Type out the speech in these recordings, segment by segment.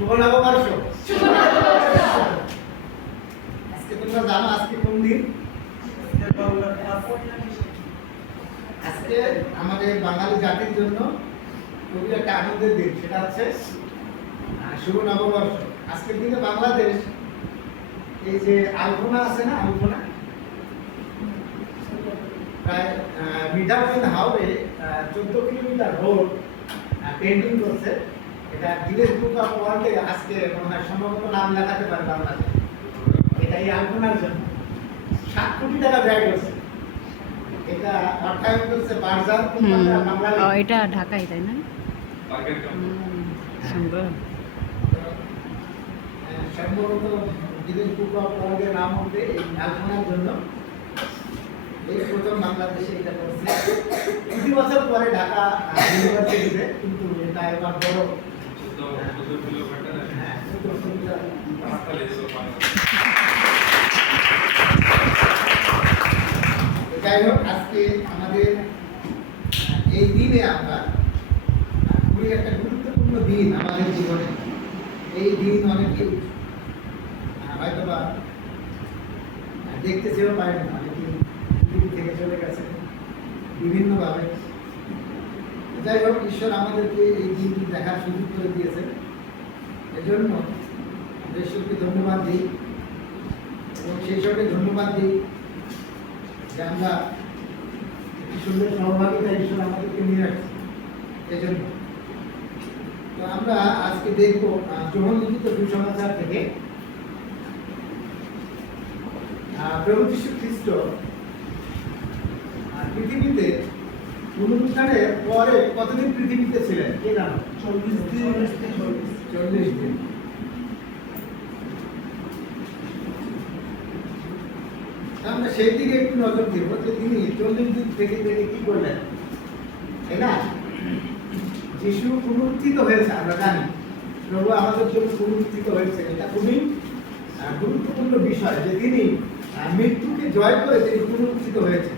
শুভ নববর্ষ। আজকে তোমরা জানো আজকে কোন দিন? আজকে আমাদের বাঙালি জাতির জন্য খুবই একটা আনন্দের দিন, সেটা হচ্ছে শুভ নববর্ষ। আজকের দিনে বাংলাদেশ এই যে আলপনা আছে না, আলপনা প্রায় মিটার পয়েন্ট হাওড়ে 14 কিলোমিটার রোড পেন্টিং করছে। এটা গিনেস বুক অফ ওয়ার্ল্ডে আজকে মনে হয় সম্ভবত নাম লেখাতে পারে বাংলাদেশ। এটা এই আলপনার জন্য 7 কোটি টাকা ব্যয় করছে। এটা অর্থায়ন করছে বাজার বাংলাদেশ। এটা ঢাকায়, তাই না? সুন্দর। সম্ভবত গিনেস বুক অফ ওয়ার্ল্ডের নাম হবে এই আলপনার জন্য। এই প্রথম বাংলাদেশে এটা করছে। 2 বছর পরে ঢাকা ইউনিভার্সিটিতে, কিন্তু এটা এবার বড়। যাই হোক, আজকে আমাদের এই দিনে আমরা খুবই একটা গুরুত্বপূর্ণ দিন আমাদের জীবনে। এই দিন অনেকে হয়তো বা দেখতে চেয়েও পায় না, অনেকে পৃথিবী থেকে চলে গেছে বিভিন্নভাবে। যাই হোক, ঈশ্বর আমাদেরকে এই দিনটি দেখার সুযোগ করে দিয়েছে। এজন্য ঈশ্বরকে ধন্যবাদ দিই, এবং সেই সঙ্গে ধন্যবাদ দিই যে আমরা একটি সুন্দর সহভাগিতা ঈশ্বর আমাদেরকে নিয়ে আসছে। এই জন্য তো আমরা আজকে দেখব যোহন লিখিত সুসমাচার থেকে প্রভু যীশু খ্রিস্ট পৃথিবীতে পুনরুত্থানের পরে কতদিন পৃথিবীতে ছিলেন কে জানো? 40 দিন। আমরা সেই দিকে একটু নজর দিব যে তিনি 40 দিন থেকে কি করলেন, তাই না? যিশু পুনরুত্থিত হয়েছে, আমরা জানি প্রভু আমাদের জন্য পুনরুত্থিত হয়েছে। এটা খুবই গুরুত্বপূর্ণ বিষয় যে তিনি মৃত্যুকে জয় করে তিনি পুনরুত্থিত হয়েছে।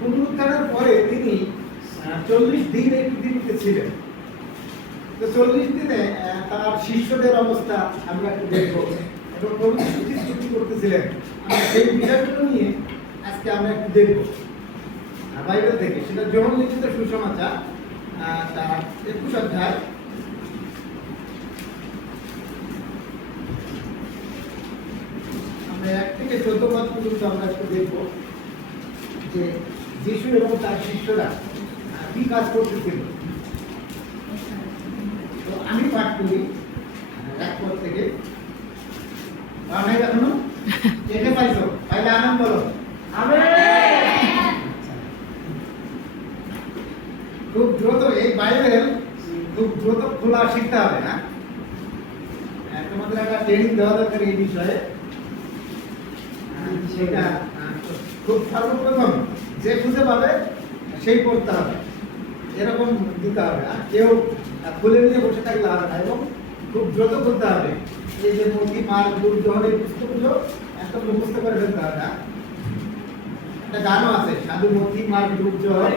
পুনরুত্থানের পরে তিনি 40 দিন এই পৃথিবীতে ছিলেন। তো 40 দিনে তার শিষ্যদের অবস্থা আমরা একটু দেখব, এবং প্রভু যীশু খ্রিস্ট কি করতেছিলেন আমরা সেই বিষয়গুলো নিয়ে আজকে আমরা একটু দেখব বাইবেল থেকে। সেটা যোহন লিখিত সুসমাচার তার 21 অধ্যায় আমরা 1 থেকে 14 পদ পর্যন্ত আমরা একটু দেখব যে যিশু এবং তার শিষ্যরা কি কাজ করতেছিল। তো আমি পাঠ করি 1 পদ থেকে। ভাই এখনো দেখে পাইছো? তাইলে আনন্দ বলো খুব দ্রুত এই বাইবেল খুব দ্রুত খোলা শিখতে হবে। না, তোমাদের একটা ট্রেনিং দেওয়া দরকার এই বিষয়ে। সেটা খুব সর্বপ্রথম যে খুঁজে পাবে সেই পড়তে হবে, এরকম দিতে হবে। কেউ খুলে নিয়ে বসে থাকলে হবে না, এবং খুব দ্রুত করতে হবে। এই যে মতি, মার্ক, লুক, যোহন এই পুস্তকগুলো একদম মুখস্থ করে ফেলতে হবে। না, একটা গানও আছে, সাধু মতি, মার্ক, লুক, যোহন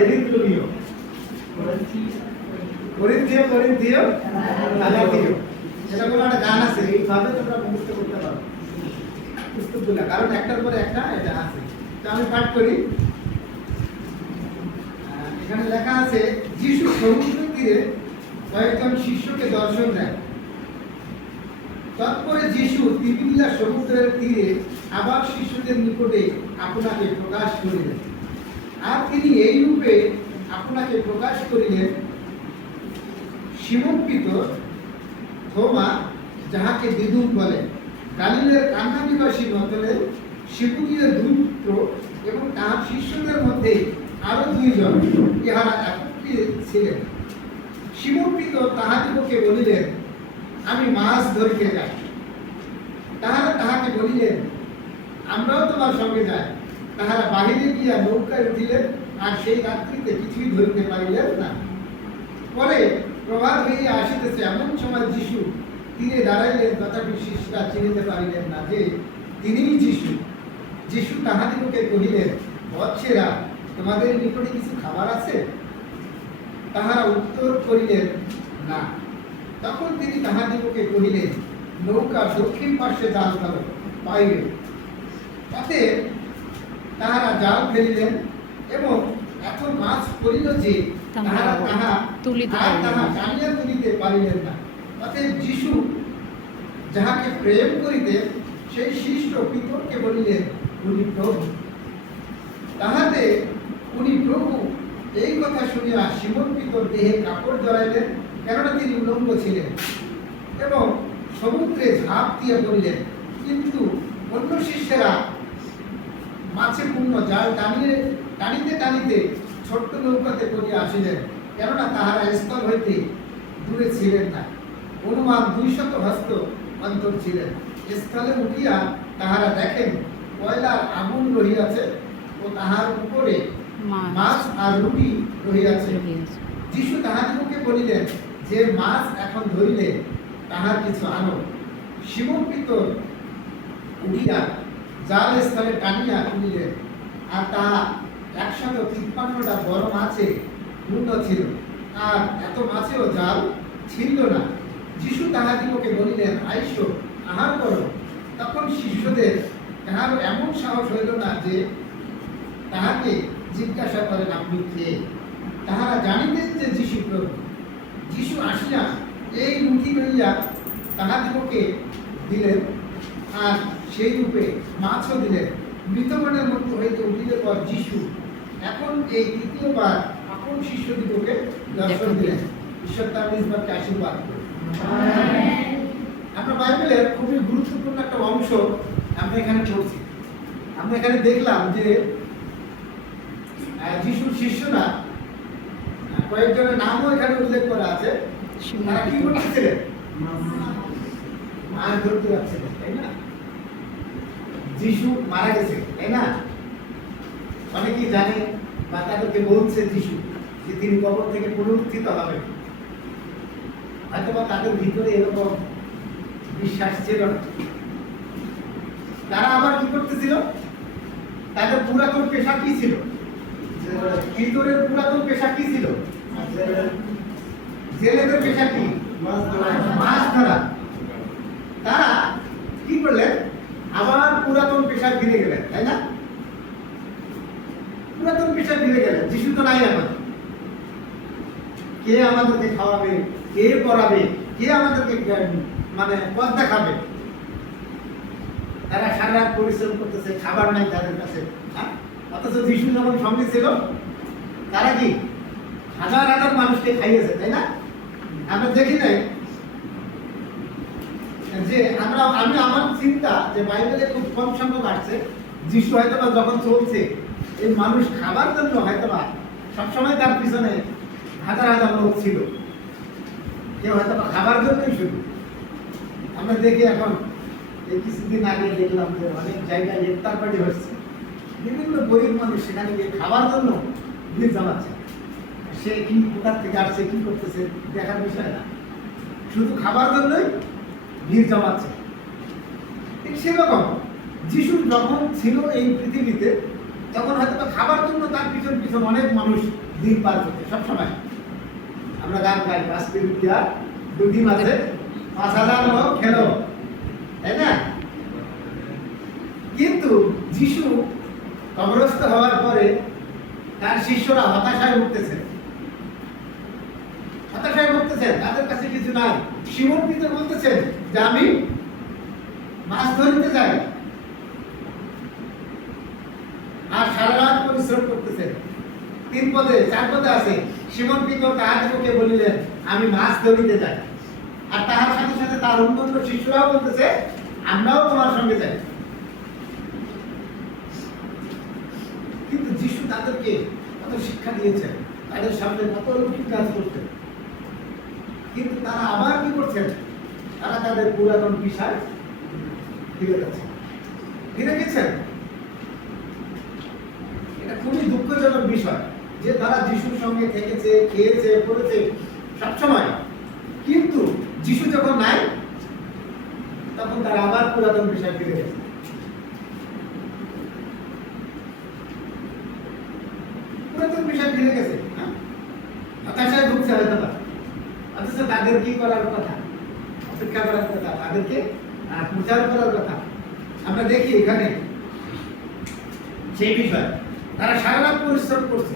এদিকগুলো করিন্থীয় গালাতীয়, সেটা কোনো একটা গান আছে। এইভাবে তোমরা মুখস্থ করতে পারো পুস্তকগুলো, কারণ একটার পরে একটা এটা আছে। তো আমি পাঠ করি। এখানে লেখা আছে, যিশু সমুদ্র তীরে কয়েকজন শিষ্যকে দর্শন দেন। তারপরে যিশু তিবিরিয়া সমুদ্রের তীরে আবার শিষ্যদের নিকটে আপনাকে প্রকাশ করিলেন। আর তিনি এই রূপে আপনাকে প্রকাশ করিলেন, সিমন পিতর, থোমা যাহাকে দিদুম বলে, গালিলের কান্না নিবাসী নতলের শিবুলীয় 2 পুত্র, এবং তাহার শিষ্যদের মধ্যে আরো 2 জন, ইহারা একত্রে ছিলেন। সিমন পিতর তাহাদিগকে বলিলেন, আমি মাছ ধরিতে যাই। তাহারা তাহাকে বলিলেন, আমরাও তোমার সঙ্গে যাই। তাহারা বাহিরে গিয়া নৌকায় উঠিলেন, আর সেই রাত্রিতে কিছুই ধরিতে পারিলেন না। পরে প্রভাত হইয়া আসিতেছে, এমন সময় যিশু তীরে দাঁড়াইলেন, তথাপি শিষ্যরা চিনিতে পারিলেন না যে তিনিই যিশু। যিশু তাহাদিগকে কহিলেন, বৎসেরা, তোমাদের নিকটে কিছু খাবার আছে? তাহারা উত্তর করিলেন, না। তখন তিনি তাহাদিগকে কহিলেন, নৌকা দক্ষিণ পার্শ্বে জাল ফেলো, পাইবে। পথে তাহারা জাল ফেলিলেন এবং এত মাছ পড়িল যে তাহারা তাহা টানিয়া তুলিতে পারিলেন না। অতএব যীশু যাহাকে প্রেম করিতেন সেই শিষ্ট পিতরকে বলিলেন, উনি প্রভু। তাহাতে উনি প্রভু এই কথা শুনিয়া সিমন পিতর দেহে কাপড় জড়াইলেন, কেননা তিনি উলঙ্গ ছিলেন, এবং সমুদ্রে ঝাঁপ দিয়ে পড়িলেন। কিন্তু অন্য শিষ্যেরা মাছে পূর্ণ জাল টানিতে টানিতে ছোট্ট নৌকাতে করিয়া আসিলেন, কেননা তাহারা স্থল হইতে দূরে ছিলেন না, অনুমান 200 হস্ত অন্তর ছিলেন। স্থলে উঠিয়া তাহারা দেখেন কয়লার আগুন রহিয়াছে ও তাহার উপরে মাছ আর রুটি রহিয়াছে। যীশু তাহাদিগকে বলিলেন, যে মাছ এখন ধরিলে তাহার কিছু আনো। সিমন পিতর উঠিয়া জাল স্থলে টানিয়া তুলিলেন, আর তাহা 153টা বড় মাছে পূর্ণ ছিল, আর এত মাছেও জাল ছিল না। যীশু তাহাদিগকে বলিলেন, আইসো, আহার করো। তখন শিষ্যদের তাহার এমন সাহস হইল না যে তাহাকে জিজ্ঞাসা করেন, আপনি কে? তাহারা জানিতেন যে যীশু প্রভু। যীশু আসিয়া এই রুটি লইয়া তাহাদিগকে দিলেন, আর সেই রূপে মাছও দিলেন। মৃতগণের মধ্য হইতে উঠিলে পর যীশু এখন এই তৃতীয়বার আপন শিষ্যদিগকে দর্শন দিলেন। ঈশ্বর তার নিজ বাক্যে আশীর্বাদ করুন। আমরা বাইবেলের খুবই গুরুত্বপূর্ণ একটা অংশ আমরা এখানে পড়ছি। আমরা এখানে দেখলাম যে যিশুর শিষ্যরা, কয়েকজনের নামও এখানে উল্লেখ করা আছে, তারা কি করতেছিলেন? মাছ ধরতে যাচ্ছিলেন, তাই না? যিশু মারা গেছে, তাই না? অনেকেই জানে বা তাদেরকে বলছে যিশু যে তিনি কবর থেকে পুনরুত্থিত হবেন। হয়তো বা তাদের ভিতরে এরকম বিশ্বাস ছিল না। তারা আবার কি করতেছিল? তাদের পুরাতন পেশা কি ছিল? ভিতরের পুরাতন পেশা কি ছিল? জেলেদের পেশা কি? মাছ ধরা। তারা কি করলেন? আবার পুরাতন পেশা ফিরে গেলেন, তাই না? পুরাতন পেশা ফিরে গেলেন। যিশু তো নাই এখন। কে আমাদেরকে খাওয়াবে, কে পড়াবে, কে আমাদেরকে মানে পথ দেখাবে? তারা সারা রাত পরিশ্রম করতেছে, খাবার নাই তাদের কাছে। অথচ যিশু যখন সঙ্গে ছিল, তারা কি হাজার হাজার মানুষকে খাইয়েছে, তাই না? আমরা দেখি নাই যে আমি আমার চিন্তা যে বাইবেলে খুব কম সংখ্যক আসছে যিশু হয়তো বা যখন চলছে এই মানুষ খাবার জন্য হয়তো বা সবসময় তার পিছনে হাজার হাজার লোক ছিল, কেউ হয়তো বা খাবার জন্যই শুধু। আমরা দেখি এখন এই কিছুদিন আগে দেখলাম যে অনেক জায়গায় ইফতার পার্টি হচ্ছে, বিভিন্ন গরিব মানুষ সেখানে গিয়ে খাবার জন্য ভিড় জমাচ্ছে। সে কি কোথার থেকে আসছে, কি করতেছে দেখার বিষয় না, শুধু খাবার জন্যই ভিড় জমাচ্ছে। ঠিক সেরকম যিশু যখন ছিল এই পৃথিবীতে, তখন হয়তো খাবার জন্য তার পিছন পিছন অনেক মানুষ দিন পার করছে। সবসময় আমরা গান গাই, 5 রুটি আর 2 মাছে 5,000 লোক খেলো, তাই না? কিন্তু যিশু কবরস্থ হওয়ার পরে তার শিষ্যরা হতাশায় ভুগতেছেন। তাদের কাছে কিছু নাই। সিমন পিতর বলতেছেন যে আমি মাছ ধরতে যাই, আর সারা রাত পরিশ্রম করতেছেন। 3 পদে 4 পদে আছে, সিমন পিতর তাহাদিগকে বলিলেন, আমি মাছ ধরিতে যাই। আর তাহার সাথে সাথে তার অন্যান্য শিষ্যরাও বলতেছে, আমরাও তোমার সঙ্গে যাই। কিন্তু যিশু তাদেরকে কত শিক্ষা দিয়েছেন, তাদের সামনে কত লৌকিক কাজ করতেন, কিন্তু তারা আবার কি করছেন? তারা তাদের পুরাতন পেশায় ফিরে যাচ্ছেন, ফিরে গেছেন। এটা খুবই দুঃখজনক বিষয় যে তারা যিশুর সঙ্গে থেকেছে, খেয়েছে, পড়েছে সবসময়, কিন্তু যিশু যখন নাই তখন তারা আবার পুরাতন পেশায় ফিরে গেছে। পুরাতন পেশায় ফিরে গেছে, হতাশায় ভুগছে হয়তো বা। অথচ করতেছে তাদের কি করার কথা, অপেক্ষা করার কথা, তাদেরকে প্রচার করার কথা। আমরা দেখি এখানে সেই বিষয়, তারা সারা রাত পরিশ্রম করছে,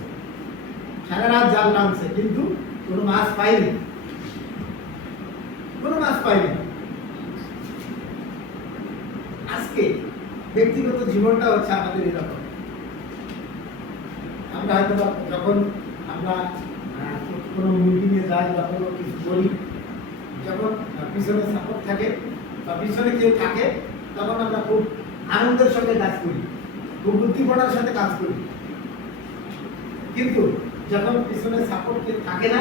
সারা রাত জাল টানছে, কিন্তু কোনো মাছ পায়নি, কোনো মাছ পায়নি। আজকে ব্যক্তিগত জীবনটা হচ্ছে আমাদের এরকম। আমরা হয়তো যখন আমরা কোনো মিটিংয়ে যাই বা কোনো কিছু বলি, যখন পিছনে সাপোর্ট থাকে বা পিছনে কেউ থাকে, তখন আমরা খুব আনন্দের সঙ্গে কাজ করি, খুব বুদ্ধিমত্তার সাথে কাজ করি। কিন্তু যখন পিছনে সাপোর্ট কেউ থাকে না,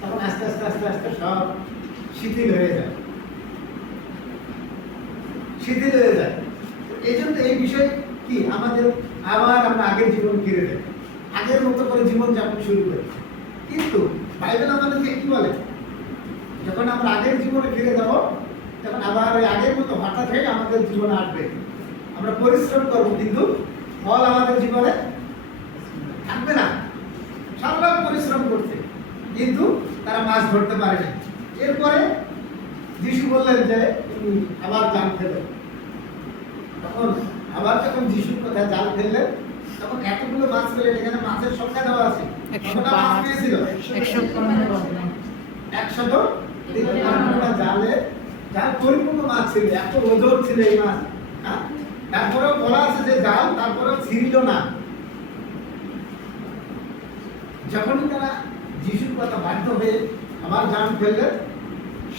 তখন আস্তে আস্তে আস্তে আস্তে সব শিথিল হয়ে যায়, শিথিল হয়ে যায়। এই জন্য এই বিষয় কি আমাদের আবার আমরা আগের জীবন ফিরে যাই, আগের মতো করে জীবন যাপন শুরু করি। কিন্তু বাইবেল আমাদেরকে কি বলে, যখন আমরা আগের জীবনে ফিরে যাব, তখন আবার ওই আগের মতো হঠাৎ হয়ে আমাদের জীবনে আসবে। আমরা পরিশ্রম করবো, কিন্তু ফল আমাদের জীবনে থাকবে না। সারা রাত পরিশ্রম করছে, কিন্তু তারা মাছ ধরতে পারেনি। এরপরে যিশু বললেন যে তুমি আবার জাল ফেলো। তখন আবার যখন যিশুর কথা জাল ফেললেন, তখন এতগুলো মাছ পেলেন। এখানে মাছের সংখ্যা দেওয়া আছে, কতটা মাছ পেয়েছিল? 153টা জালে জাল পরিপূর্ণ মাছ ছিল, এত ওজন ছিল এই মাছ। তারপরেও বলা আছে যে জাল তারপরেও ছিঁড়ল না। যখনই তারা যিশুর কথা বাধ্য হয়ে আবার জাল ফেললেন,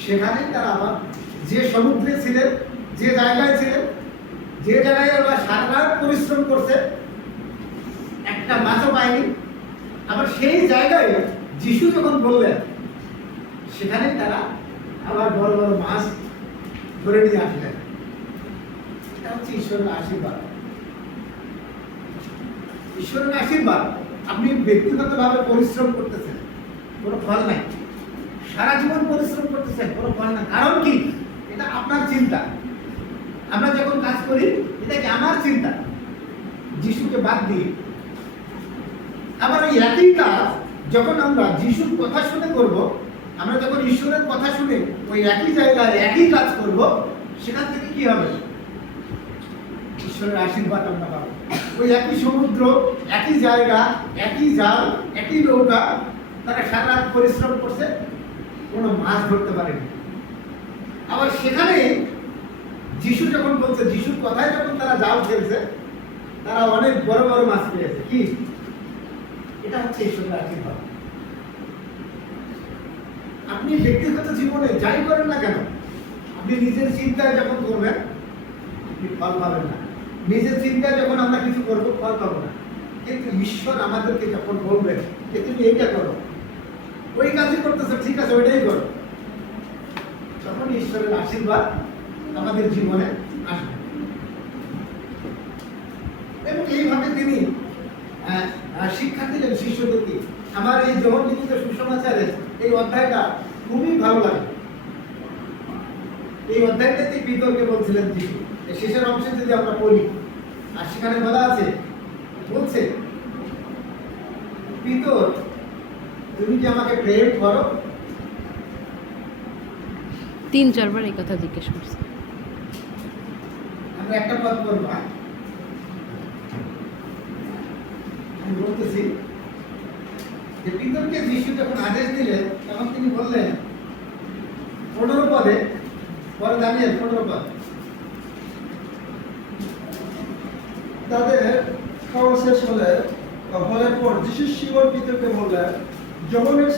সেখানেই তারা আবার যে সমুদ্রে ছিলেন, যে জায়গায় ছিলেন, যে জায়গায় ওরা সারা রাত পরিশ্রম করছে, একটা মাছও পায়নি। আবার সেই জায়গায় যিশু যখন বললেন, সেখানে তারা আবার বড় বড় মাছ ধরে নিয়ে আসলেন। এটা হচ্ছে ঈশ্বরের আশীর্বাদ। ঈশ্বরের আশীর্বাদ। আপনি ব্যক্তিগতভাবে পরিশ্রম করতেছেন, কোনো ফল নাই। সারা জীবন পরিশ্রম করতেছেন, কোনো ফল নাই। কারণ কি? এটা আপনার চিন্তা। আমরা যখন কাজ করি, এটা কি আমার চিন্তা, যিশুকে বাদ দিয়ে। আবার ওই একই কাজ যখন আমরা যিশুর কথা শুনে করব, আমরা যখন ঈশ্বরের কথা শুনে ওই একই জায়গায় একই কাজ করব, সেখান থেকে কি হবে? ঈশ্বরের আশীর্বাদ আমরা পাবো। ওই একই সমুদ্র, একই জায়গা, একই জাল, একই নৌকা, তারা সারা রাত পরিশ্রম করছে, কোনো মাছ ধরতে পারেনি। আবার সেখানে যিশু যখন বলছে, যিশুর কথায় যখন তারা জাল ফেলছে, তারা অনেক বড় বড় মাছ পেয়েছে। কি? এটা হচ্ছে ঈশ্বরের আশীর্বাদ। আপনি ব্যক্তিগত জীবনে যাই করেন না কেন, আপনি নিজের চিন্তায় যখন করবেন, আপনি ফল পাবেন না। নিজের চিন্তায় যখন আমরা কিছু করবো, ফল পাবো না। কিন্তু ঈশ্বর আমাদেরকে যখন বলবেন যে তুমি এইটা করো, ওই কাজই করতেছো, ঠিক আছে, ওইটাই করো, তখন ঈশ্বরের আশীর্বাদ আমাদের জীবনে আসবে। এবং এইভাবে তিনি শিক্ষা দিলেন শিষ্যদেরকে। আমার এই যোহন লিখিত সুসমাচারের এই অধ্যায়টা খুবই ভালো লাগে। এই অধ্যায়টাতে পিতরকে বলছিলেন যিশু। এই শেষের অংশে যদি আমরা পড়ি, আর সেখানে বলা আছে, বলছে, পিতর তুমি কি আমাকে প্রেম করো? 3-4 বার এই কথা জিজ্ঞেস করছে। আমরা একটা পদ করবো, আমি বলতেছি যে পিতরকে যিশু যখন আদেশ দিলেন, তখন তিনি বললেন 15 পদে, পরে দাঁড়িয়ে 15 পদ, তাদের খাওয়া শেষ হলে পর যিশু সিমন পিতরকে বললেন, যমনের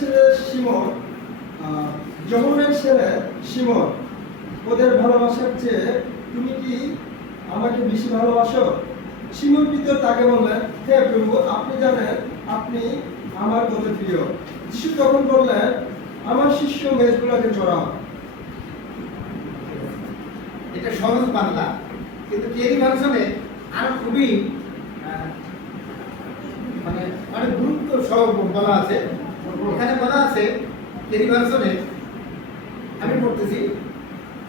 ছেলে সিমন, ওদের ভালোবাসার চেয়ে তুমি কি আমাকে বেশি ভালোবাসো? সিমন পিতর তাকে বললেন, হে প্রভু, আপনি জানেন আপনি আমার কত প্রিয়। যিশু তখন বললেন, আমার শিষ্য মেজগুলোকে চড়াও। এটা সহজ বাংলা, কিন্তু কেরি ভার্সনে আরো খুবই মানে অনেক গুরুত্ব সহ বলা আছে। এখানে বলা আছে কেরি ভার্সনে, আমি পড়তেছি,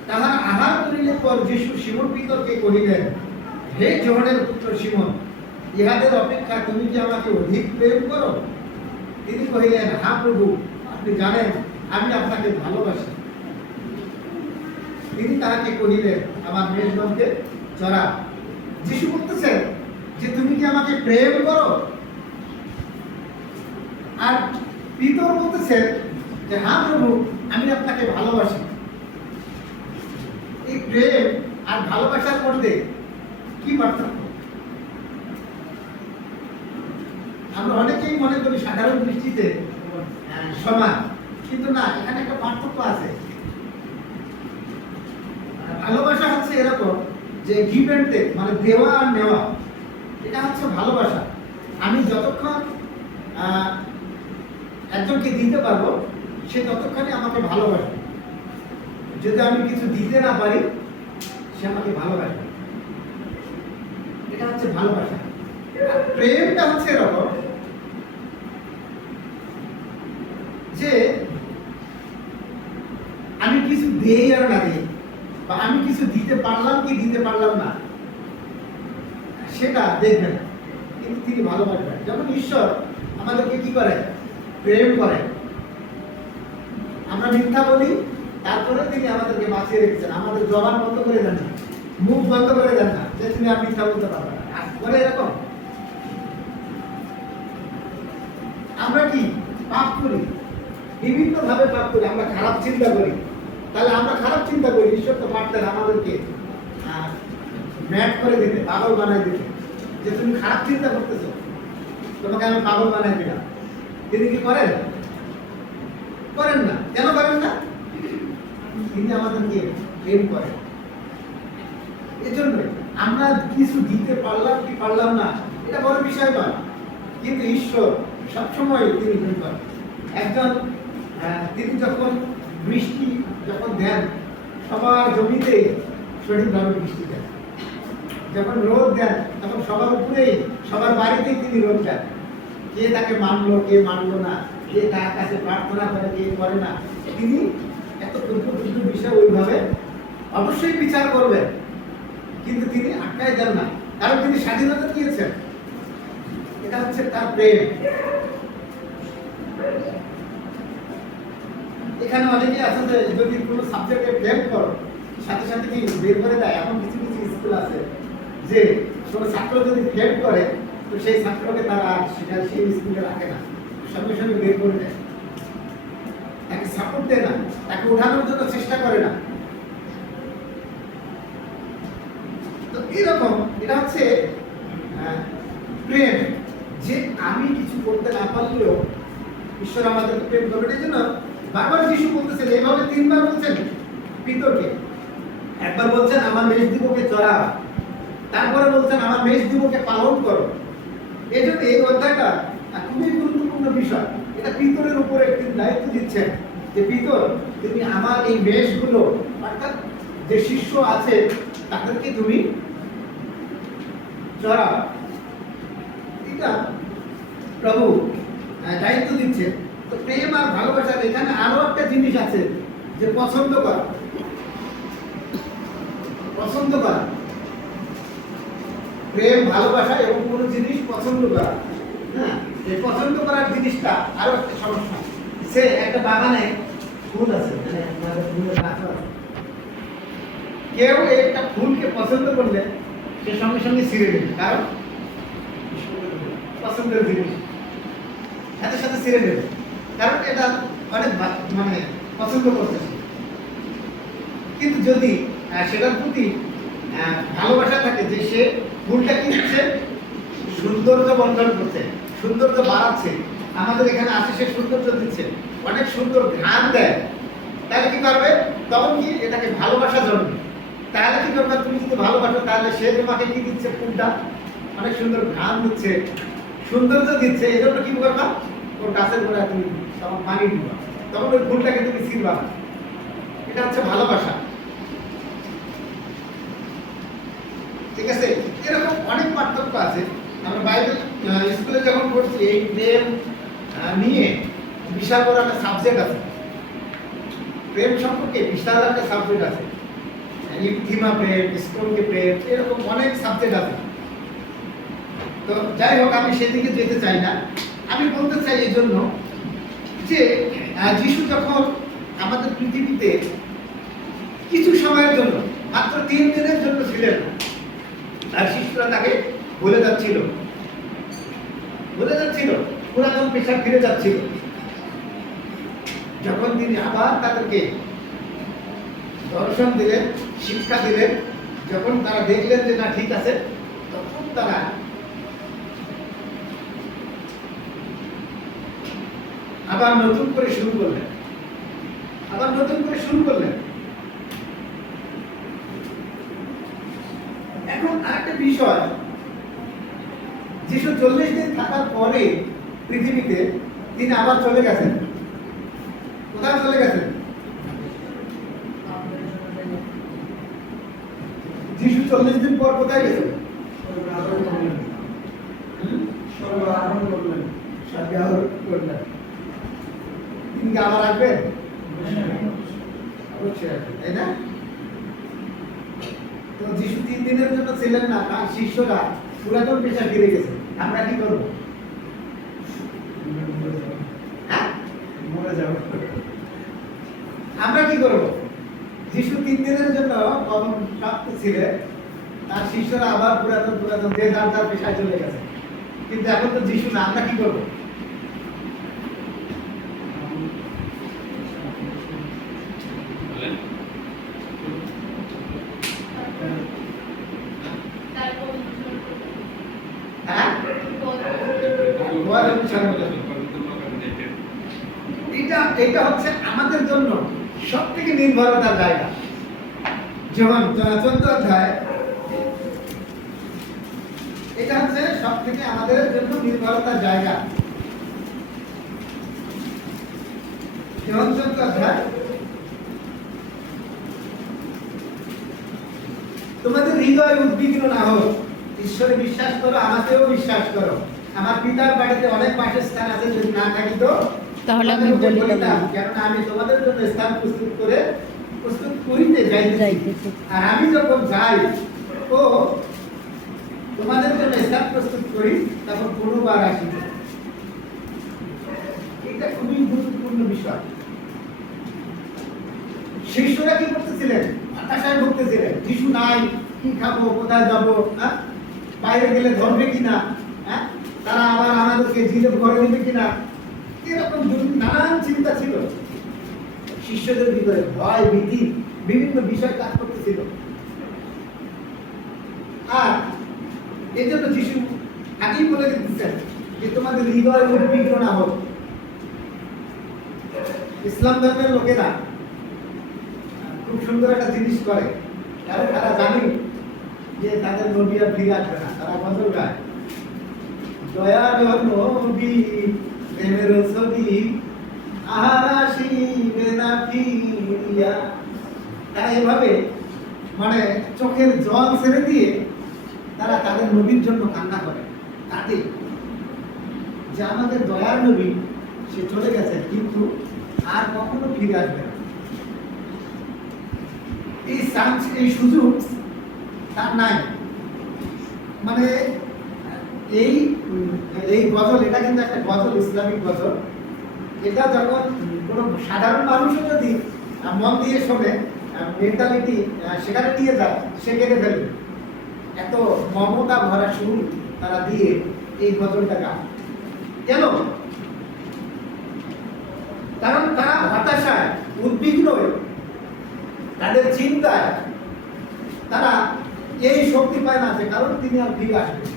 তাহার আহার করিলে পর যিশু সিমন পিতরকে কহিলেন, হে যোহনের পুত্র সিমন, ইহাদের অপেক্ষা তুমি কি আমাকে অধিক প্রেম করো? তিনি কহিলেন, হ্যাঁ প্রভু, আপনি জানেন আমি আপনাকে ভালোবাসি। তিনি তাহাকে কহিলেন, আমার মেষগণকে চড়া। যিশু বলতেছেন যে তুমি কি আমাকে প্রেম করো? আর পিতর বলতেছেন যে হ্যাঁ প্রভু, আমি আপনাকে ভালোবাসি। এই প্রেম আর ভালোবাসার মধ্যে কি পার্থক্য? আমরা অনেকেই মনে করি সাধারণ দৃষ্টিতে সমান, কিন্তু না, এখানে একটা পার্থক্য আছে। ভালোবাসা হচ্ছে এরকম যে গিভ এন্ড টেক, মানে দেওয়া আর নেওয়া, এটা হচ্ছে ভালোবাসা। আমি যতক্ষণ একজনকে দিতে পারবো, সে ততক্ষণই আমাকে ভালোবাসবে। যদি আমি কিছু দিতে না পারি, সে আমাকে ভালোবাসবে। এটা হচ্ছে ভালোবাসা। আর প্রেমটা হচ্ছে এরকম যে আমি কিছু দেই আর না দিই, বা আমি কিছু দিতে পারলাম কি দিতে পারলাম না, সেটা দেখবে না, কিন্তু তিনি ভালোবাসবেন। যেমন ঈশ্বর আমাদেরকে কি করে? প্রেম করে। আমরা মিথ্যা বলি, তারপরে তিনি আমাদেরকে বাঁচিয়ে রেখেছেন। আমাদের জবান বন্ধ করে দেন না, মুখ বন্ধ করে দেন না, যে তুমি আর মিথ্যা বলতে পারবে না। আর করে এরকম আমরা কি পাপ করি, বিভিন্ন ভাবে পাপ করি। আমরা খারাপ চিন্তা করি, তাহলে আমরা খারাপ চিন্তা করি। ঈশ্বর তো পারতেন আমাদেরকে ম্যাট করে দিতে, পাগল বানাই দিতে, যে তুমি খারাপ চিন্তা করতেছো, তোমাকে আমি পাগল বানাই দিলাম। তিনি কি করেন? করেন না। কেন করেন না? তিনি আমাদেরকে প্রেম করেন। এজন্য আমরা কিছু দিতে পারলাম কি পারলাম না, এটা বড় বিষয় নয়, কিন্তু ঈশ্বর সবসময় তিনি প্রেম করেন। একজন তিনি যখন বৃষ্টি যখন দেন, সবার জমিতে সঠিকভাবে বৃষ্টি দেন। যখন রোদ দেন, তখন সবার উপরেই, সবার বাড়িতেই তিনি রোদ দেন। কে তাকে মানলো, কে মানলো না, কে তার কাছে প্রার্থনা করে, কে করে না, তিনি এত ক্ষুদ্র বিষয় ওইভাবে অবশ্যই বিচার করবেন, কিন্তু তিনি আটকায় দেন না, কারণ তিনি স্বাধীনতা দিয়েছেন। এটা হচ্ছে তার প্রেম। এখানে অনেকে আছে যে যদি কোনো সাবজেক্টে ফেল করো, সাথে সাথে কি বের করে দেয়। এখন কিছু কিছু স্কুল আছে যে কোনো ছাত্র যদি ফেল করে, তো সেই ছাত্রকে তারা সেটা সেই স্কুলে রাখে না, সঙ্গে সঙ্গে বের করে দেয়, তাকে সাপোর্ট দেয় না, তাকে উঠানোর জন্য চেষ্টা করে না। তো এরকম এটা হচ্ছে প্রেম, যে আমি কিছু করতে না পারলেও ঈশ্বর আমাদেরকে প্রেম করবেন। এই জন্য বারবার যিশু বলতেছেন, এইভাবে 3 বার বলছেন পিতরকে। একবার বলছেন আমার মেষদিগকে চড়া, তারপরে বলছেন আমার মেষদিগকে পালন করো। এই জন্য এই অধ্যায়টা খুবই গুরুত্বপূর্ণ বিষয়। এটা পিতরের উপরে একটি দায়িত্ব দিচ্ছেন যে পিতর, তুমি আমার এই মেষগুলো, অর্থাৎ যে শিষ্য আছে তাদেরকে তুমি চড়াও। এটা প্রভু দায়িত্ব দিচ্ছে। তো প্রেম আর ভালোবাসার এখানে আরো একটা জিনিস আছে, যে পছন্দ করা। পছন্দ করা, প্রেম, ভালোবাসা এবং কোনো জিনিস পছন্দ করা। হ্যাঁ, এই পছন্দ করার জিনিসটা আরো একটা সমস্যা। সে একটা বাগানে ফুল আছে, মানে আমাদের ফুলের গাছ আছে, কেউ একটা ফুলকে পছন্দ করলে সে সঙ্গে সঙ্গে ছিঁড়ে নেবে, কারণ পছন্দের জিনিস সাথে সাথে ছিঁড়ে নেবে, কারণ এটা অনেক মানে পছন্দ করতেছে। কিন্তু যদি সেটার প্রতি ভালোবাসা থাকে, যে সে ফুলটা কি দিচ্ছে, সৌন্দর্য বন্ধন করছে, সৌন্দর্য বাড়াচ্ছে, আমাদের এখানে আসে সে সৌন্দর্য দিচ্ছে, অনেক সুন্দর ঘ্রাণ দেয়, তাহলে কি করবে? তখন কি এটাকে ভালোবাসা জন্মে। তাহলে কি করবে? তুমি যদি ভালোবাসো, তাহলে সে তোমাকে কি দিচ্ছে? ফুলটা অনেক সুন্দর ঘ্রাণ দিচ্ছে, সৌন্দর্য দিচ্ছে। এই জন্য কি করবা? ওর গাছের গোড়ায় তুমি তখন পানি দিবা, তখন ওই ফুলটাকে তুমি ছিঁড়বা না। এটা হচ্ছে ভালোবাসা। ঠিক আছে, এরকম অনেক পার্থক্য আছে। আমরা বাইবেল স্কুলে যখন পড়ছি, এই প্রেম নিয়ে বিশাল বড় একটা সাবজেক্ট আছে। প্রেম সম্পর্কে বিশাল একটা সাবজেক্ট আছে, ইপথিমা প্রেম, স্টোনকে প্রেম, এরকম অনেক সাবজেক্ট আছে। তো যাই হোক, আমি সেদিকে যেতে চাই না। আমি বলতে চাই এই জন্য যে যিশু যখন আমাদের পৃথিবীতে কিছু সময়ের জন্য, মাত্র 3 দিনের জন্য ছিলেন, আর শিষ্যরা তাকে বলে যাচ্ছিল পুরাতন পেশা ফিরে যাচ্ছিল। যখন তিনি আবার তাদেরকে দর্শন দিলেন, শিক্ষা দিলেন, যখন তারা দেখলেন যে না ঠিক আছে, তখন তারা আবার নতুন করে শুরু করলেন। এখন আরেকটা বিষয়, যিশু 40 দিন থাকার পরে পৃথিবীতে তিনি আবার চলে গেছেন। কোথায় চলে গেছেন? যিশু 40 দিন পর কোথায় গেছেন? স্বর্গে আরোহণ করলেন। তিনি কি আবার আসবেন? অবশ্যই আসবেন, তাই না? তো যিশু 3 দিনের জন্য ছিলেন না, তার শিষ্যরা পুরাতন পেশা ফিরে গেছে। আমরা কি করব? মরে যাব। আমরা কি করব? যিশু 3 দিনের জন্য কখন প্রাপ্ত ছিলেন, তার শিষ্যরা আবার পুরাতন যে যার পেশায় চলে গেছে। কিন্তু এখন তো যিশু না, আমরা কি করব? এটা হচ্ছে আমাদের জন্য সব থেকে নির্ভরতার জায়গা। যেমন 14 অধ্যায়, এটা হচ্ছে সব থেকে আমাদের জন্য নির্ভরতার জায়গা। যেমন 14 অধ্যায়, তোমাদের হৃদয় উদ্বিগ্ন না হোক, ঈশ্বরে বিশ্বাস করো, আমাকেও বিশ্বাস করো। আমার পিতার বাড়িতে অনেক বাসস্থান আছে, যদি না থাকি তো তাহলে আমি বলিতাম, কেননা আমি তোমাদের জন্য স্থান প্রস্তুত করিতে যাইতেছি। আর আমি যখন যাই ও তোমাদের জন্য স্থান প্রস্তুত করি, তখন পুনর্বার আসিব। এটা খুবই গুরুত্বপূর্ণ বিষয়। শিষ্যরা কি করতেছিলেন? হতাশায় ভুগতেছিলেন। যিশু নাই, কি খাবো, কোথায় যাবো, বাইরে গেলে ধরবে কিনা, তারা আবার আমাদেরকে জিলেব করে দেবে কিনা, এরকম নানান চিন্তা ছিল শিষ্যদের ভিতরে। ভয়, ভীতি, বিভিন্ন বিষয় কাজ করতেছিল। আর এই জন্য যিশু আগেই বলে দিচ্ছেন যে তোমাদের হৃদয় উদ্বিগ্ন না হোক। ইসলাম ধর্মের লোকেরা খুব সুন্দর একটা জিনিস করে, কারণ তারা জানে যে তাদের নবী আর ফিরে আসবে না। তারা গজল গায়, দয়ার নবী প্রেমের ছবি আর আসিবে না ফিরিয়া। তারা এভাবে মানে চোখের জল ছেড়ে দিয়ে তারা তাদের নবীর জন্য কান্না করে। তাতে যে আমাদের দয়ার নবী সে চলে গেছে, কিন্তু আর কখনো ফিরে আসবে না। এই চান্স, এই সুযোগ তার নাই। মানে এই গজল, এটা কিন্তু একটা গজল, ইসলামিক গজল। এটা যখন কোনো সাধারণ মানুষও যদি মন দিয়ে শোনে, মেন্টালিটি সেখানে নিয়ে যায়, সে কেটে ফেলবে। এত মমতা ভরা সুর তারা দিয়ে এই গজলটা গায়। কেন? কারণ তারা হতাশায়, উদ্বিগ্ন, তাদের চিন্তায় তারা এই শক্তি পায় না যে কারণ তিনি আর ফিরে আসবেন।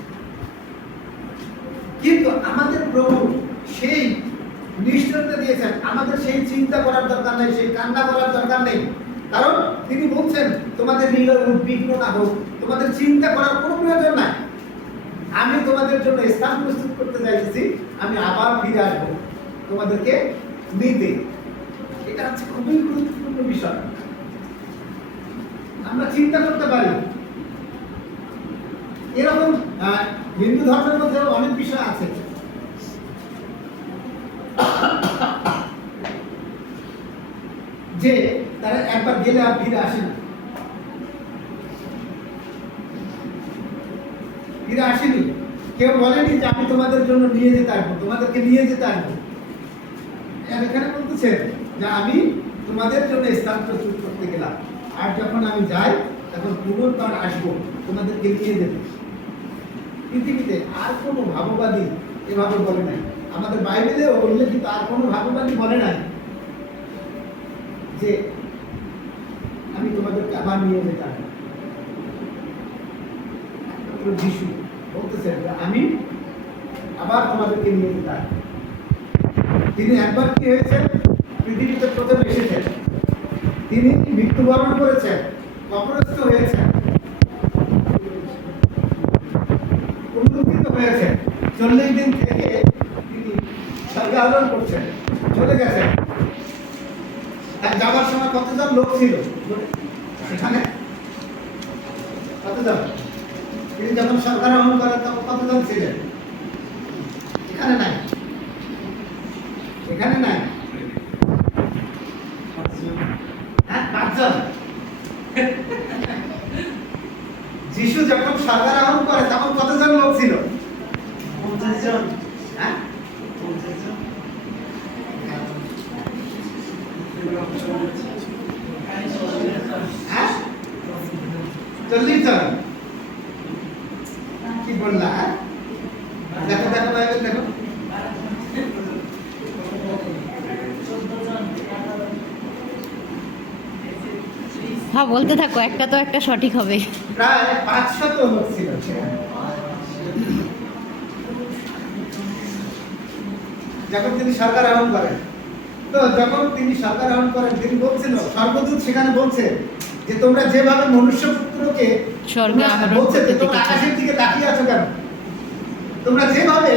কিন্তু আমাদের প্রভু সেই নিশ্চয়তা দিয়েছেন, আমাদের সেই চিন্তা করার দরকার নেই, সেই কান্না করার দরকার নেই। কারণ তিনি বলছেন তোমাদের হৃদয় উদ্বিগ্ন না হোক, তোমাদের চিন্তা করার কোনো প্রয়োজন নাই। আমি তোমাদের জন্য স্থান প্রস্তুত করতে যাইতেছি, আমি আবার ফিরে আসবো তোমাদেরকে নিতে। এটা হচ্ছে খুবই গুরুত্বপূর্ণ বিষয়। আমরা চিন্তা করতে পারি। এরকম হিন্দু ধর্মের মধ্যে অনেক বিষয় আছে। যে তারা একবার গেলে আর ফিরে আসে না, ফিরে আসেনি। কেউ বলেনি যে আমি তোমাদের জন্য নিয়ে যেতে আসবো, তোমাদেরকে নিয়ে যেতে আসবো। এখানে বলতেছে যে আমি তোমাদের জন্য স্থান প্রস্তুত করতে গেলাম, আর যখন আমি যাই তখন পুনর্বার আসবো তোমাদেরকে নিয়ে যেতে। পৃথিবীতে আর কোনো ভাববাদী এভাবে বলে নাই, আমাদের বাইবেলেও উল্লেখিত আর কোনো ভাববাদী বলে নাই যে আমি তোমাদেরকে আবার নিয়ে যেতে আসবো। যিশু বলতেছেন যে আমি আবার তোমাদেরকে নিয়ে যেতে আসবো। তিনি একবার কি হয়েছে, পৃথিবীতে প্রথম এসেছেন, তিনি মৃত্যুবরণ করেছেন, কবরস্থ হয়েছেন, পুনরুত্থিত হয়েছেন, 40 দিন থেকে তিনি স্বর্গে আরোহণ করছেন, চলে গেছেন। তার যাওয়ার সময় কতজন লোক ছিল সেখানে? কতজন? তিনি যখন স্বর্গে আরোহণ করেন তখন কতজন ছিলেন? এখানে নাই, এখানে নাই। হ্যাঁ, 5 জন। যিশু যখন স্বর্গে আরোহণ করে তখন কতজন লোক ছিল? 50 জন। হ্যাঁ, 50 জন। হ্যাঁ, 40 জন। কি বললা? দেখো দেখো বাইবেল দেখো। হ্যাঁ, বলতে থাকো, একটা তো একটা সঠিক হবে। প্রায় 500 লোক ছিল সেখানে। যখন তিনি স্বর্গে আরোহণ করেন, তো যখন তিনি স্বর্গে আরোহণ করেন তিনি বলছেন, স্বর্গদূত সেখানে বলছে যে তোমরা যেভাবে মনুষ্যপুত্রকে স্বর্গে আরোহণ বলছে যে করতে তোমরা দেখেছো। আকাশের দিকে তাকিয়ে আছো কেন? তোমরা যেভাবে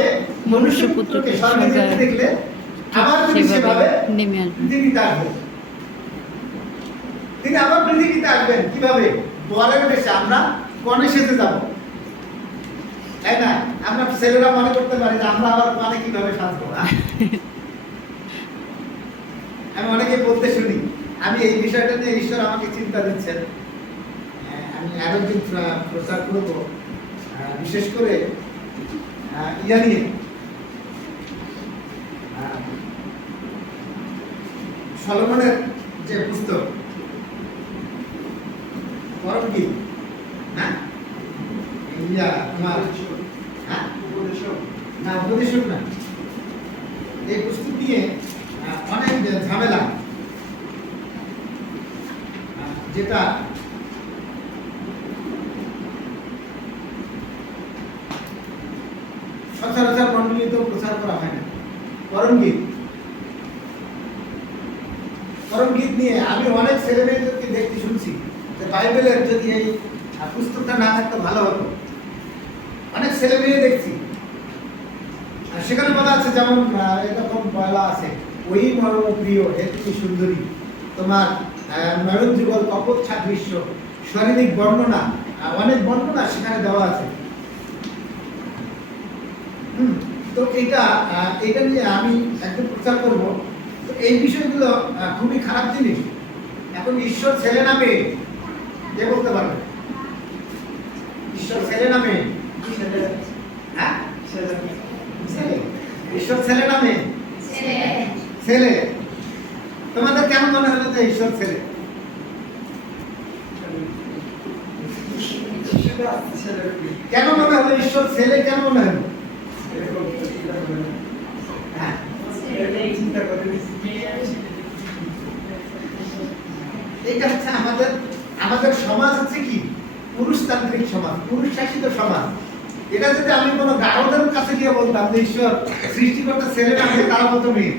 মনুষ্যপুত্রকে স্বর্গে যেতে দেখলে আবার তিনি সেভাবে নেমে আসবে। পৃথিবীতে আসবেন। তিনি আবার পৃথিবীতে আসবেন কিভাবে? বরের বেশে আমরা কনে সেজে যাব, তাই না? আমরা ছেলেরা মনে করতে পারি যে আমরা আবার কনে কিভাবে সাজবো। আমি অনেকে বলতে শুনি, আমি এই বিষয়টা নিয়ে ঈশ্বর আমাকে চিন্তা দিচ্ছেন, আমি আরো দিন প্রচার করবো, বিশেষ করে ইয়া নিয়ে, সলোমনের যে পুস্তক পরম কি, হ্যাঁ, ইয়া তোমার, হ্যাঁ, না উপদেশক না, এই পুস্তক নিয়ে অনেক ঝামেলা, যেটা সচরাচর মন্ডলীতে প্রচার করা হয় না। পরম গীত নিয়ে আমি অনেক ছেলেমেয়েদেরকে দেখতে শুনছি যে বাইবেলের যদি এই পুস্তকটা না থাকতো ভালো হতো। অনেক ছেলে মেয়ে দেখছি, সেখানে বলা আছে যেমন এরকম বলা আছে, ওই মরম প্রিয় হে তুমি সুন্দরী, তোমার নয়ন যুগল কপট সাদৃশ্য, শারীরিক বর্ণনা, অনেক বর্ণনা সেখানে দেওয়া আছে। তো এটা নিয়ে আমি একদম প্রচার করব। তো এই বিষয়গুলো খুবই খারাপ জিনিস। এখন ঈশ্বর ছেলে না মেয়ে, কে বলতে পারবে? ঈশ্বর ছেলে না মেয়ে? হ্যাঁ, ঈশ্বর ছেলে না মেয়ে? ছেলে। তোমাদের কেন মনে হলো যে ঈশ্বর ছেলে? কেন মনে হলো ঈশ্বর ছেলে? কেন মনে হলো? হ্যাঁ, এটা হচ্ছে আমাদের সমাজ হচ্ছে কি পুরুষতান্ত্রিক সমাজ, পুরুষ শাসিত সমাজ। এটা যদি আমি কোনো গারদের কাছে গিয়ে বলতাম যে ঈশ্বর সৃষ্টিকর্তা ছেলে না মেয়ে, তারা বলতো মেয়ে।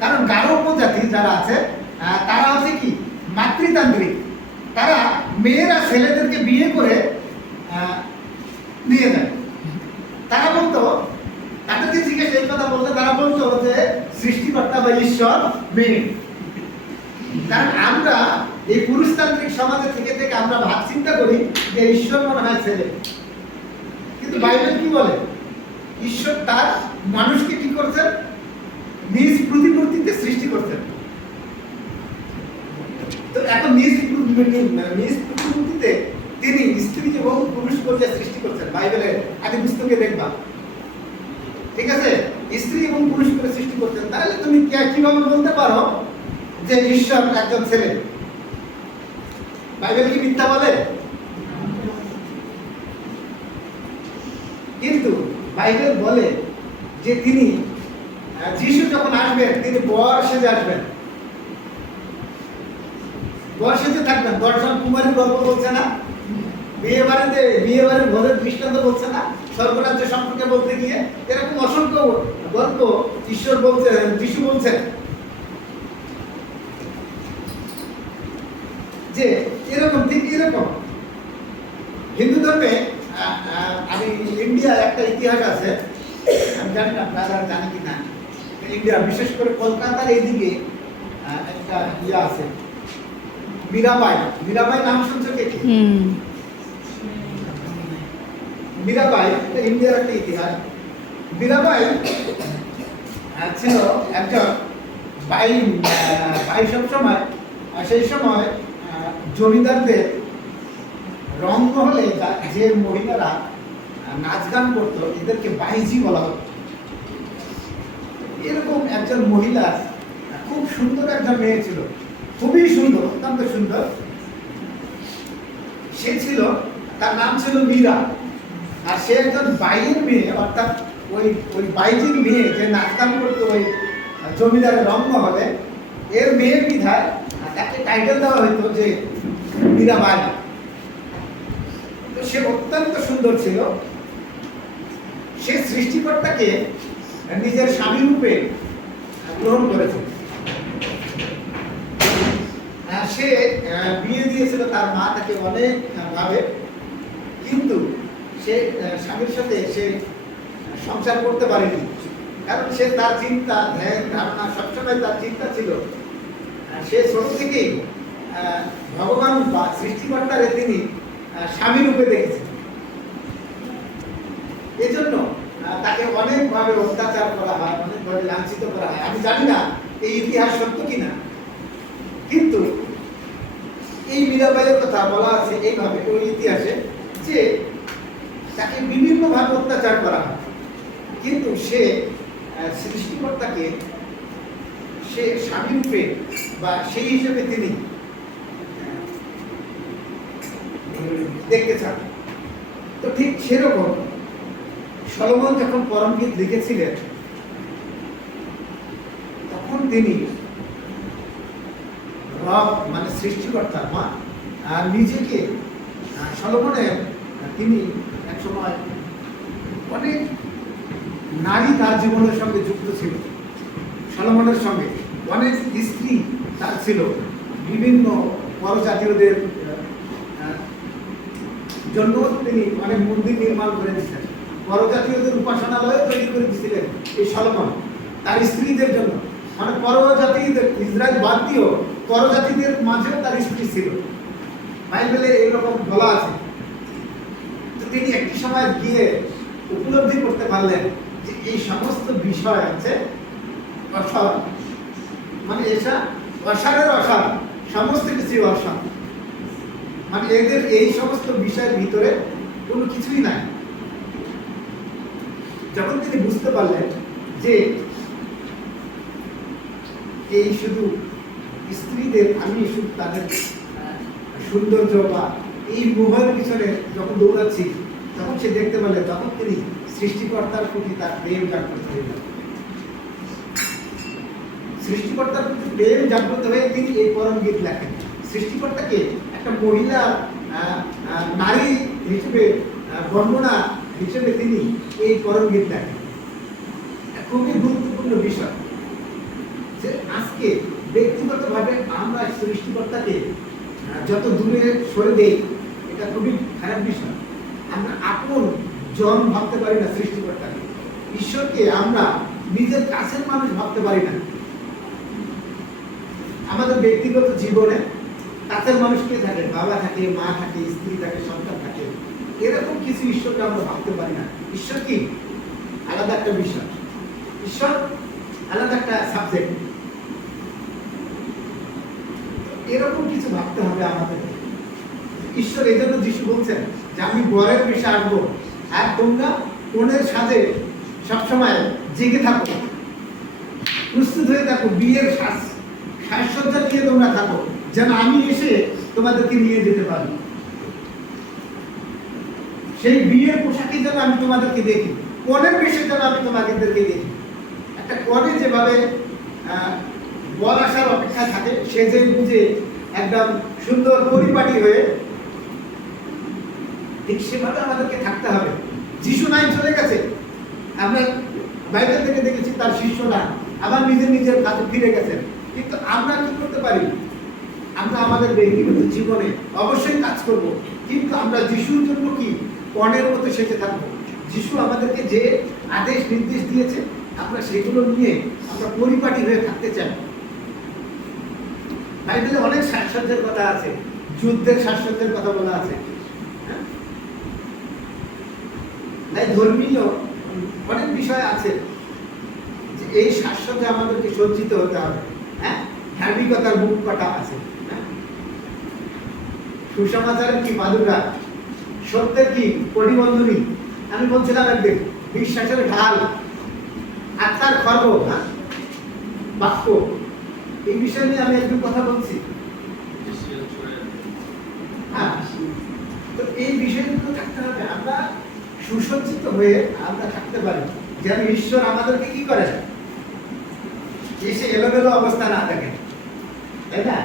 কারণ গারো উপজাতি যারা আছে তারা হচ্ছে কি মাতৃতান্ত্রিক, তারা মেয়েরা ছেলেদেরকে বিয়ে করে নিয়ে যায়। তারা বলতো, তাদেরকে জিজ্ঞেস এই কথা বলতে, তারা বলতো যে সৃষ্টিকর্তা বা ঈশ্বর মেয়ে। কারণ আমরা এই পুরুষতান্ত্রিক সমাজে থেকে থেকে আমরা ভাব চিন্তা করি যে ঈশ্বর মনে হয় ছেলে। কিন্তু বাইবেল কি বলে? ঈশ্বর তার মানুষকে কি করছেন? নিজ প্রতিমূর্তিতে সৃষ্টি করছেন। তো এখন নিজ প্রতিমূর্তিতে তিনি স্ত্রী এবং পুরুষ বলে সৃষ্টি করছেন। বাইবেলের আদি পুস্তকে দেখবা, ঠিক আছে? স্ত্রী এবং পুরুষ করে সৃষ্টি করতেন, তাহলে তুমি কিভাবে বলতে পারো যে ঈশ্বর একজন ছেলে? বাইবেল কি মিথ্যা বলে? কিন্তু বাইবেল বলে যে তিনি যিশু যখন আসবেন তিনি বর সেজে আসবেন, বর সেজে থাকবেন। 10 জন কুমারীর গল্প বলছে না? বিয়ে বাড়ির ঘরের দৃষ্টান্ত বলছে না? স্বর্গরাজ্য সম্পর্কে বলতে গিয়ে এরকম অসংখ্য গল্প ঈশ্বর বলছেন, যিশু বলছেন যে এরকম, ঠিক এরকম হিন্দু ধর্মে আমি ইন্ডিয়া একটা ইতিহাস আছে, আমি জানি না আপনারা জানি কি না, ইন্ডিয়া বিশেষ করে কলকাতার এইদিকে একটা ইয়ে আছে, মীরাবাই নাম শুনছো কে? মীরাবাই ইন্ডিয়ার একটা ইতিহাস। মীরাবাই ছিল একজন বাই সবসময় সেই সময় জমিদারদের রঙ্গ হলে যে মহিলারা নাচ গান করতো এদেরকে বাইজি বলা হতো। এরকম একজন মহিলা, খুব সুন্দর একজন মেয়ে ছিল, খুবই সুন্দর, অত্যন্ত সুন্দর। সে ছিল, তার নাম ছিল মীরা। আর সে একজন বাইয়ের মেয়ে, অর্থাৎ ওই বাইজির মেয়ে যে নাচ গান করতো ওই জমিদারের রঙ্গ হলে, এর মেয়ের বিধায় তাকে টাইটেল দেওয়া হইতো যে মীরাবাই। তো সে অত্যন্ত সুন্দর ছিল। সে সৃষ্টিকর্তাকে নিজের স্বামী রূপে গ্রহণ করেছে। সে বিয়ে দিয়েছিল, তার মা তাকে অনেক ভাবে, কিন্তু সে স্বামীর সাথে সে সংসার করতে পারেনি, কারণ সে তার চিন্তা, ধ্যান, ধারণা সবসময় তার চিন্তা ছিল সে ছোট থেকেই ভগবান বা সৃষ্টিকর্তারে তিনি স্বামী রূপে দেখেছেন। এজন্য তাকে অনেকভাবে অত্যাচার করা হয়, অনেকভাবে লাঞ্ছিত করা হয়। আমি জানি না এই ইতিহাস সত্য কিনা, কিন্তু এই মীরাবাইয়ের কথা বলা আছে এইভাবে ওই ইতিহাসে যে তাকে বিভিন্নভাবে অত্যাচার করা হয়, কিন্তু সে সৃষ্টিকর্তাকে সে স্বামী রূপে বা সেই হিসেবে তিনি দেখতে চান। তো ঠিক সেরকম সলোমন যখন পরমগীত লিখেছিলেন তখন তিনি রব মানে সৃষ্টিকর্তা মা নিজেকে সলোমনের, তিনি এক সময় অনেক নারী তার জীবনের সঙ্গে যুক্ত ছিল, সলোমনের সঙ্গে অনেক স্ত্রী তার ছিল, বিভিন্ন পরজাতীয়দের জন্য তিনি অনেক মন্দির নির্মাণ করে দিয়েছেন, পরজাতীয়দের উপাসনালয় তৈরি করে দিয়েছিলেন এই সলোমন তার স্ত্রীদের জন্য। মানে পরজাতিদের, ইসরায়েল বাদ দিয়েও পরজাতিদের মাঝেও তার স্ত্রী ছিল, বাইবেলে এরকম বলা আছে। তো তিনি একটি সময় গিয়ে উপলব্ধি করতে পারলেন যে এই সমস্ত বিষয় আছে অসার, মানে এটা অসারের অসার, সমস্ত কিছুই অসার, মানে এদের এই সমস্ত বিষয়ের ভিতরে কোনো কিছুই নাই। যখন তিনি বুঝতে পারলেন যে এই শুধু স্ত্রীদের, আমি শুধু তাদের সৌন্দর্য বা এই মোহের পিছনে যখন দৌড়াচ্ছি, তখন সে দেখতে পেলেন, তখন তিনি সৃষ্টিকর্তার প্রতি তার প্রেম জাগ্রত হয়ে গেল। সৃষ্টিকর্তার প্রতি প্রেম জাগ্রত হয়ে তিনি এই পরম গীত লেখেন। সৃষ্টিকর্তাকে একটা মহিলা, নারী হিসেবে বর্ণনা হিসেবে তিনি এই পরম গীত লেখেন। খুবই গুরুত্বপূর্ণ বিষয় যে আজকে ব্যক্তিগতভাবে আমরা সৃষ্টিকর্তাকে যত দূরে সরে দেই, এটা খুবই খারাপ বিষয়। আমরা আপন জন ভাবতে পারি না সৃষ্টিকর্তাকে, ঈশ্বরকে আমরা নিজের কাছের মানুষ ভাবতে পারি না। আমাদের ব্যক্তিগত জীবনে কাছের মানুষ কে থাকে? বাবা থাকে, মা থাকে, স্ত্রী থাকে, সন্তান থাকে, এরকম কিছু ঈশ্বরকে আমরা ভাবতে পারি না। ঈশ্বর কি আলাদা একটা বিষয়, ঈশ্বর আলাদা একটা সাবজেক্ট। এরকম কিছু ভাবতে হবে আমাদের। ঈশ্বর এই জন্য যিশু বলছেন যে আমি বরের বেশে আসবো আর তোমরা কনের সাজে সবসময় জেগে থাকো। প্রস্তুত হয়ে থাকো, বিয়ের সাজসজ্জা দিয়ে তোমরা থাকো, যেন আমি এসে তোমাদেরকে নিয়ে যেতে পারি। সেই বিয়ের পোশাকে যেন আমি তোমাদেরকে দেখি, কনের বেশে যেন আমি তোমাদেরকে দেখি। একটা কনে যেভাবে বর আসার অপেক্ষা থাকে, সেজে বুঝে একদম সুন্দর পরিপাটি হয়ে, ঠিক সেভাবে আমাদেরকে থাকতে হবে। যিশু নাই চলে গেছে, আমরা বাইবেল থেকে দেখেছি তার শিষ্যরা আবার নিজের কাজে ফিরে গেছেন, কিন্তু আমরা কি করতে পারি? আমরা আমাদের ব্যক্তিগত জীবনে অবশ্যই কাজ করব, কিন্তু আমরা যিশুর জন্য কি কনের মতো সেজে থাকবো। যিশু আমাদেরকে যে আদেশ নির্দেশ দিয়েছে, আমরা সেগুলো নিয়ে আমরা পরিপাটি হয়ে থাকতে চাই। বাইবেলে অনেক সাজসজ্জার কথা আছে, যুদ্ধের সাজসজ্জার কথা বলা আছে, তাই ধর্মীয় অনেক বিষয় আছে যে এই সাজসজ্জা আমাদেরকে সজ্জিত হতে হবে। হ্যাঁ, ধার্মিকতার মুখ কাটা আছে, সুসমাচারের কি পাদুকা, সত্যের কি প্রতিবন্ধনী। আমি বলছিলাম একদিন বিশ্বাসের ঢাল, আত্মার খর্ব, বাক্য, এই বিষয় নিয়ে আমি একটু কথা বলছি। হ্যাঁ, তো এই বিষয়গুলো থাকতে হবে, আমরা সুসজ্জিত হয়ে আমরা থাকতে পারি, যেন ঈশ্বর আমাদেরকে কি করে, এসে এলোমেলো অবস্থা না থাকে, তাই না?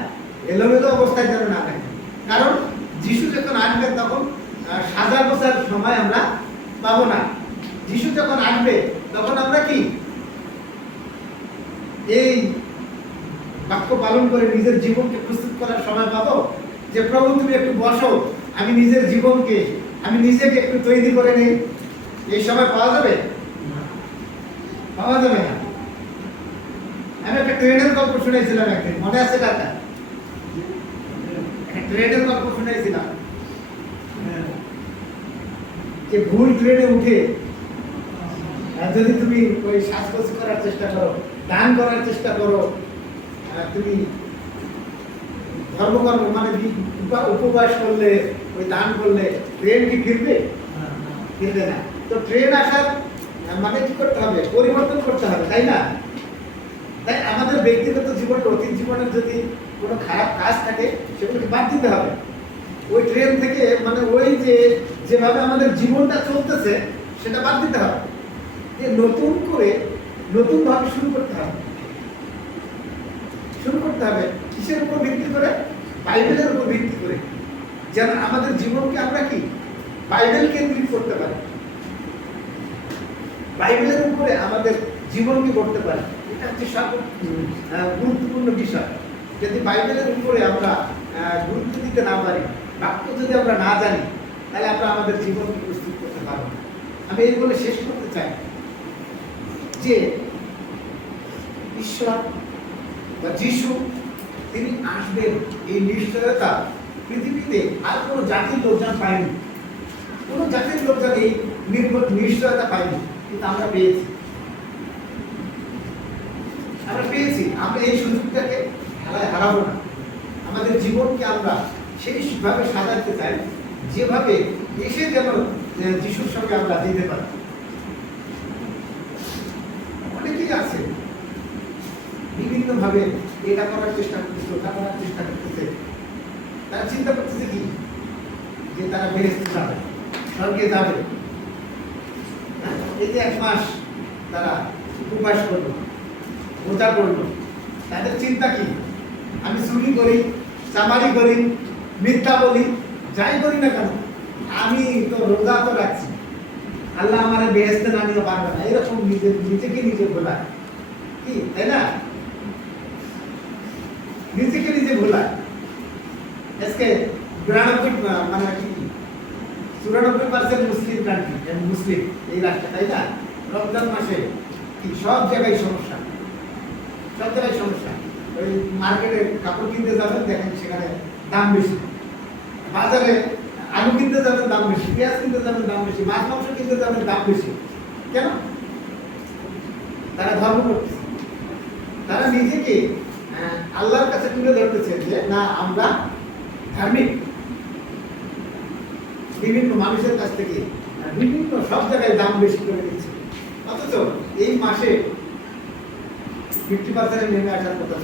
এলোমেলো অবস্থায় যেন না থাকে। কারণ যিশু যখন আসবে তখন সাজা গোছার সময় আমরা পাবো না। যিশু যখন আসবে তখন আমরা কি এই বাক্য পালন করে নিজের জীবনকে প্রস্তুত করার সময় পাবো, যে প্রভু তুমি একটু বসো, আমি নিজের জীবনকে, আমি নিজেকে একটু তৈরি করে নেই। এই সময় পাওয়া যাবে? পাওয়া যাবে না। আমি একটা ট্রেনের গল্প শুনেছিলাম একদিন, মনে আছে দাদা? ট্রেনের গল্প শুনেছিলাম যে ভুল ট্রেনে উঠে যদি তুমি ওই শ্বাসকোচ করার চেষ্টা করো, দান করার চেষ্টা করো, তুমি ধর্মকর্ম মানে উপবাস করলে, ওই দান করলে, ট্রেন কি ফিরবে? ফিরবে না। তো ট্রেন আসার মানে কি করতে হবে? পরিবর্তন করতে হবে, তাই না? তাই আমাদের ব্যক্তিগত জীবনে, অতীত জীবনের যদি কোনো খারাপ কাজ থাকে, সেগুলোকে বাদ দিতে হবে। ওই ট্রেন থেকে মানে ওই যে যেভাবে আমাদের জীবনটা চলতেছে, সেটা বাদ দিতে হবে, যে নতুন করে নতুনভাবে শুরু করতে হবে। শুরু করতে হবে কিসের উপর ভিত্তি করে? বাইবেলের উপর ভিত্তি করে, যেন আমাদের জীবনকে আমরা কি বাইবেল কেন্দ্রিক করতে পারি, বাইবেলের উপরে আমাদের জীবনকে গড়তে পারি। এটা হচ্ছে সব গুরুত্বপূর্ণ বিষয়। যদি বাইবেলের উপরে আমরা গুরুত্ব দিতে না পারি, বাক্য যদি আমরা না জানি, তাহলে আমরা আমাদের জীবনকে প্রস্তুত করতে পারবো না। আমি এই বলে শেষ করতে চাই যে ঈশ্বর বা যিশু তিনি আসবেন, এই নিশ্চয়তা পৃথিবীতে আর কোনো জাতির লোকজন পায়নি, কোনো জাতির লোকজন এই নিশ্চয়তা পায়নি, কিন্তু আমরা পেয়েছি। আমরা এই সুযোগটাকে খেলায় হারাবো না। আমাদের জীবনকে আমরা সেইভাবে সাজাতে চাই, যেভাবে এসে যেন যিশুর সঙ্গে আমরা যেতে পারি। অনেকেই আছে বিভিন্নভাবে এটা করার চেষ্টা করতেছে, ওটা করার চেষ্টা করতেছে। তারা চিন্তা করতেছে কি, যে তারা বেহেশতে যাবে, স্বর্গে যাবে। এই যে 1 মাস তারা উপবাস করলো, রোজা করলো, তাদের চিন্তা কি? আমি চুরি করি, চামারি করি, মিথ্যা বলি, যাই করি না কেন, আমি তো রোজা তো রাখছি, আল্লাহ আমার বেহেশতে না নিতে পারবে না। এরকম নিজেকে নিজে ভোলায়, কি তাই না? নিজেকে নিজে ভোলায়। আজকে 92 মানে কি 94% মুসলিম কান্ট্রি, মুসলিম এই রাষ্ট্র, তাই না? রমজান মাসে কি সব জায়গায় সমস্যা, সব জায়গায় সমস্যা। ওই মার্কেটে কাপড় কিনতে যাবেন, দেখেন সেখানে দাম বেশি, বাজারে আলু কিনতে যাবেন দাম বেশি, পেঁয়াজ কিনতে যাবেন দাম বেশি, মাছ মাংস কিনতে যাবেন দাম বেশি। কেন? তারা ধর্ম করতেছে, তারা নিজেকে আল্লাহর কাছে তুলে ধরতেছে যে না, আমরা ধার্মিক। বিভিন্ন মানুষের কাছ থেকে বিভিন্ন সব জায়গায় দাম বেশি করে দিচ্ছে, অথচ এই মাসে 50% নেমে আসার কথা।